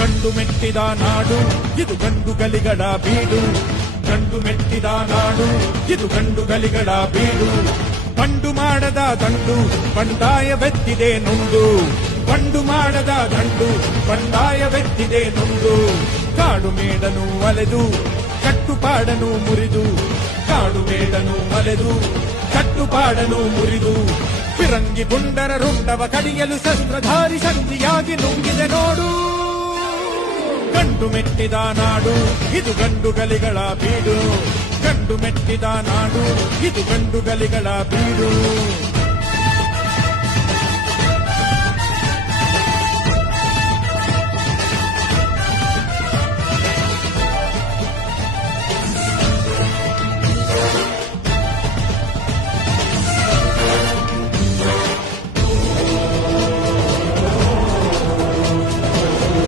ಗಂಡು ಮೆಟ್ಟಿದ ನಾಡು ಇದು ಗಂಡು ಗಲಿಗಳ ಬೀಡು. ಗಂಡು ಮೆಟ್ಟಿದ ನಾಡು ಇದು ಗಂಡು ಗಲಿಗಳ ಬೀಡು. ಬಂಡು ಮಾಡದ ದಂಡು ಬಂಡಾಯವೆತ್ತಿದೆ ನೊಂದು. ಬಂಡು ಮಾಡದ ದಂಡು ಬಂಡಾಯವೆತ್ತಿದೆ ನೊಂದು. ಕಾಡು ಮೇಡನು ಅಲೆದು ಕಟ್ಟುಪಾಡನು ಮುರಿದು. ಕಾಡು ಮೇಡನು ಅಲೆದು ಕಟ್ಟುಪಾಡನು ಮುರಿದು. ಫಿರಂಗಿ ಪುಂಡರ ರುಂಡವ ಕಡಿಯಲು ಶಸ್ತ್ರಧಾರಿ ಶಕ್ತಿಯಾಗಿ ನುಂಗಿದೆ ನೋಡು. ಗಂಡು ಮೆಟ್ಟಿದ ನಾಡು ಇದು ಗಂಡು ಗಲಿಗಳ ಬೀಡು. ಗಂಡು ಮೆಟ್ಟಿದ ನಾಡು ಇದು ಗಂಡು ಗಲಿಗಳ ಬೀಡು.